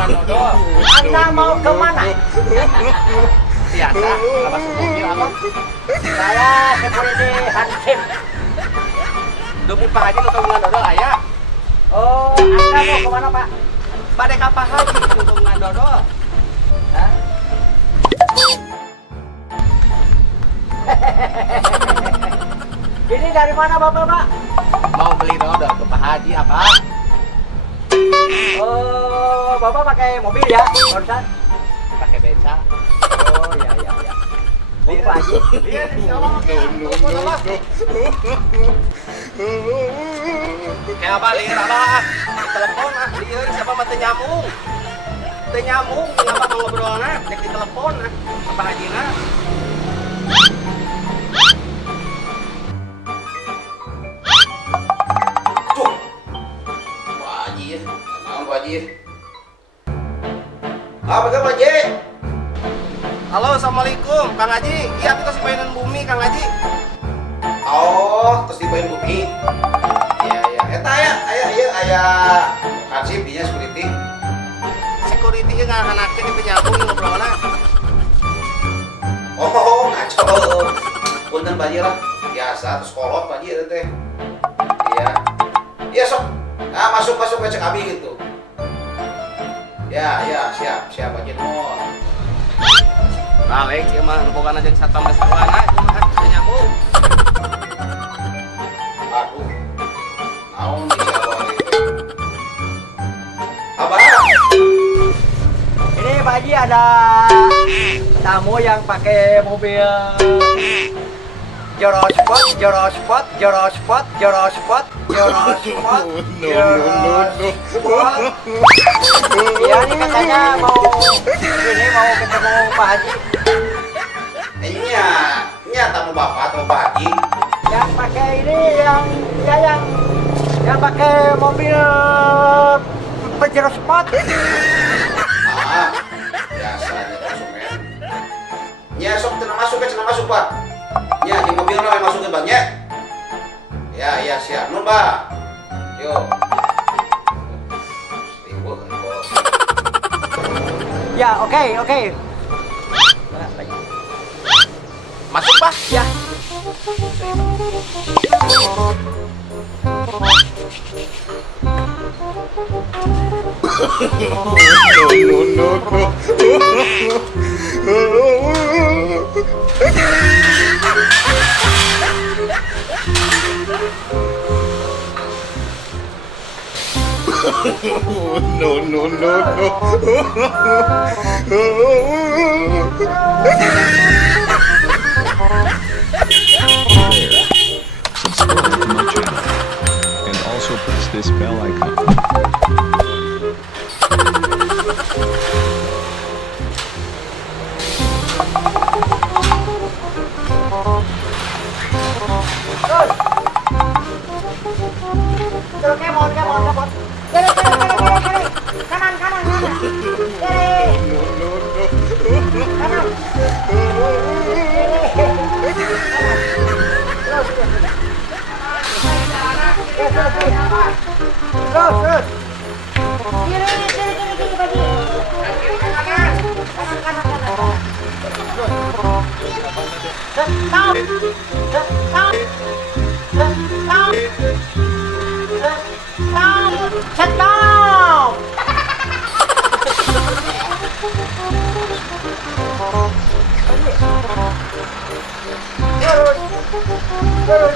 dengan dodol. Anda mau kemana? Biasa, nggak masuk mobil apa? Saya security Hansip. Demi Pak Haji nonton dengan dodol ayah. Oh, Anda mau kemana Pak? Pada Pak Haji nonton dengan dodol. Hah? Ini dari mana Bapak Pak? Mau beli dodol ke Pak Haji apa? Oh, Bapak pakai mobil ya, barusan? Pakai beca. Oh, ya. Oh, Pak Haji. Iya, kayak apa lihat apa? Telepon ah, lihat siapa mati nyamuk. Teu nyamuk, kenapa mau ngobrolna? Dek di telepon ah, Pak Haji na. Tuh. Pak Haji ya, naon Pak Haji? Apa Pak Haji? Halo, assalamualaikum, Kang Haji. Iya, kita si mainan bumi, Kang Haji. Oh, terus dibain bumi. Iya. Eta aya hansip dinya security. Security ge ngahanapkeun itu nyambung ngobrolna. Oh, ngaco. Punten Pak Haji lah. Biasa terus kolot Pak Haji eta teh. Iya. Iya sok. Nah, masuk ke cek abi gitu. Ya, siap Pak Haji nuhun. Balik ieu mah boga jeung satpam kesawana ieu mah nyambung. Aduh, naon bisa balik. Abah. Ini Pak Haji ada tamu yang pakai mobil Jorospot. Iya, ini katanya mau ketemu Pak Haji. Iya tamu bapak atau Pak Haji. Yang pakai ini yang pakai mobil Pajero Sport. Biasanya konsumen. Ya sok cenah masuk Pak. Ya di mobilnya yang masuk ke banyak. Ya siap nun Pak. Yuk. Ya, oke. Masuk Pak. Ya. Subscribe to my channel and also press this bell icon. Terus kemon. Kiri. Kanan. Kiri. Kanan. Terus. Kiri Pak Haji. Stop. Terus.